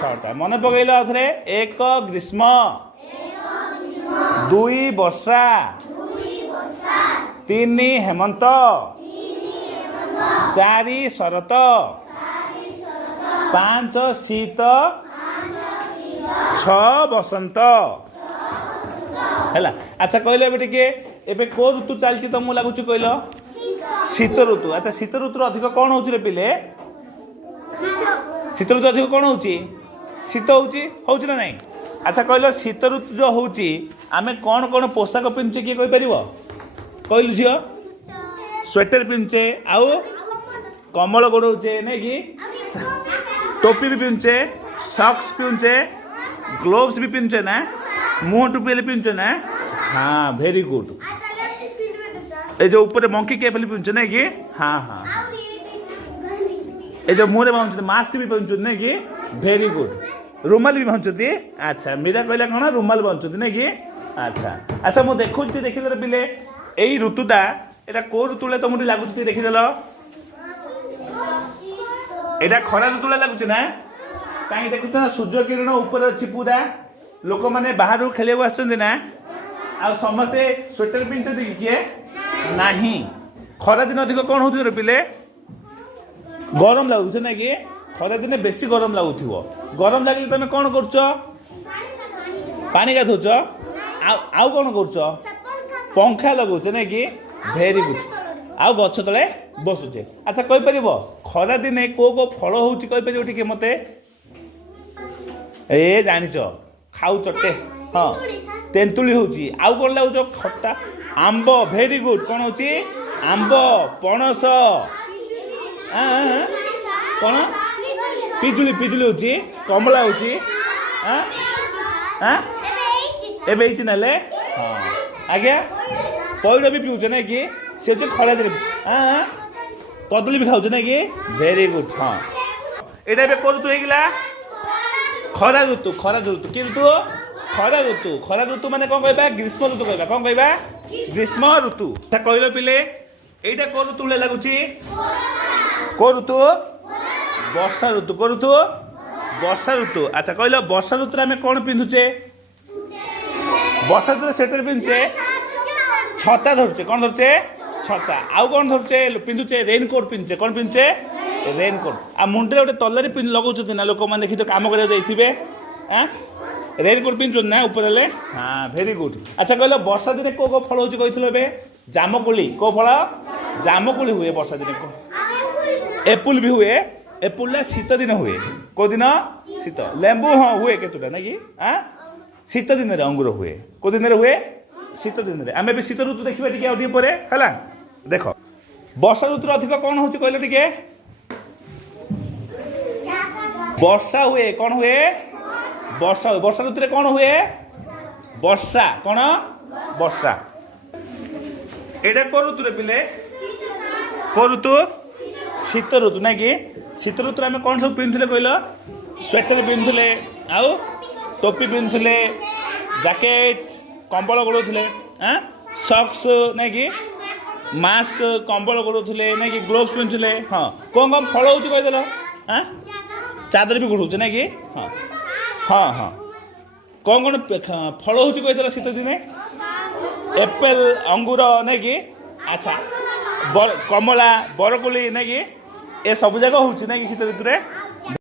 छटा मन पकईल आउे एक ग्रीष्म दुई वर्षा तीन हेमंत चारि शरत पांच शीत छ बसंत है। अच्छा कहले एबे को ऋतु चलती तुमको लगुच कहल शीत ऋतु। अच्छा शीत ऋतु अधिक कौन हो पिले शीत ऋतु अधिक कौन हो शीत हो ना नहीं। अच्छा कहल शीत ऋतु जो हूँ आम कौन कौन पोशाक पिंधुचे किए कहीपर कहलु झील स्वेटर पिंधुचे आउ कमल गोड़े नहीं कि टोपी भी पिंधुचे सॉक्स पिंधुचे ग्लोव्स भी पिंधुचे ना मुँह टोपी पिंधुचे ना। हाँ वेरी गुड। ये जो ऊपर मंकी कैप पिंधुचे ना कि हाँ हाँ ये जो मुँह बांधुचे मास्क भी पिंधुचे ना कि वेरी गुड। रुमाल भी बांधुचे। अच्छा मीरा कहला कौन रुमाल बांधुचे ना कि अच्छा। अच्छा मुझे देखुची देखिदे पिले यही ऋतुटा एटा को ऋतु तुमको लगुच देखीदेल यहाँ खरा ऋतु लगुच ना कहीं देखुच ना सूर्य किरण ऊपर अच्छी पूरा लोक मैंने बाहर खेल ना आ समस्ते स्वेटर पिंधुते कि किए नहीं। खरा दिन अधिक कौन हो पिले गरम लगुच ना कि खरा दिन बेसी गरम लगुथ गरम लगे तुम कौन कर पानी गाधौच आउ कौन कर पंखा लगुच ना कि वेरी गुड आउ गछ तले बसुचे। अच्छा कहीपर खरा दिने को फल हो कहीपर मत ए जानिच खाऊ चटे हाँ तेंतुली हूँ आउ कौन लगुच खट्टा आंब वेरी गुड कौन हो आंब पणस कौन पिजुली पिजुली हूँ कमला हूँ एबे ना हाँ आज्ञा पैड़ भी पीऊे ना कि से जो खरा दिन कदली भी खाऊ ना कि वेरी गुड। हाँ यहाँ ए कौ ऋतु होगा खरा ऋतु कि ऋतु खरा ऋतु माने कौन कह ग्रीष्म ऋतु कह कौन कह ग्रीष्म ऋतु। कहल पिले यहाँ कौ ऋतु लगुच को ऋतु वर्षा ऋतु को ऋतु वर्षा ऋतु। अच्छा कहल वर्षा ऋतु आम कौन पिंधुचे वर्षा ऋतु स्वेटर पिंधुचे छता धरुचे कौन धरुचे छता आउ कौन धरुचे पिंधुचे रेनकोट पिंधुचे कौन पिंधुचे रेनकोट आ मुंडे गोटे तलरे लगाउछथि ना लोक मैंने देखी तो काम करा जाइथिबे रेनकोट पिंधुछन ना ऊपर ले। हाँ वेरी गुड। अच्छा कहल वर्षा दिन को फल हो कही जामकोली को फल जामकोली हुए वर्षा दिन को एप्पल भी हुए एप्पल शीत दिन हुए को दिन शीत लेंबू हाँ हुए केतुटा ना कि शीत दिन अंगूर हुए को दिन हुए शीत दिन आम भी शीत ऋतु देखा टे है देख वर्षा ऋतु अधिक कौन हो कहले टे वर्षा हुए कौन हुए वर्षा हुए वर्षा ऋतु कौन हुए वर्षा कौन वर्षा एटा को ऋतु पिले को ऋतु शीत ऋतु ना कि शीत ऋतु आम कौन सब पिंधुले कहल स्वेटर पिंधुले आउ टोपी पिंधुले जैकेट कंबल गोड़े सॉक्स नहीं कि मास्क कंबल गोड़े नहीं कि ग्लोव्स पिंधुले। हाँ कौन कौन फल हो कहीदेल चादर भी गोड़े ना कि हाँ हाँ हाँ कौन कौन फल हो कहीदेल शीत दिने एप्पल अंगूर नहीं कि अच्छा कमला बरकोली नहीं कि ए सब जाक हो शीत ऋतु।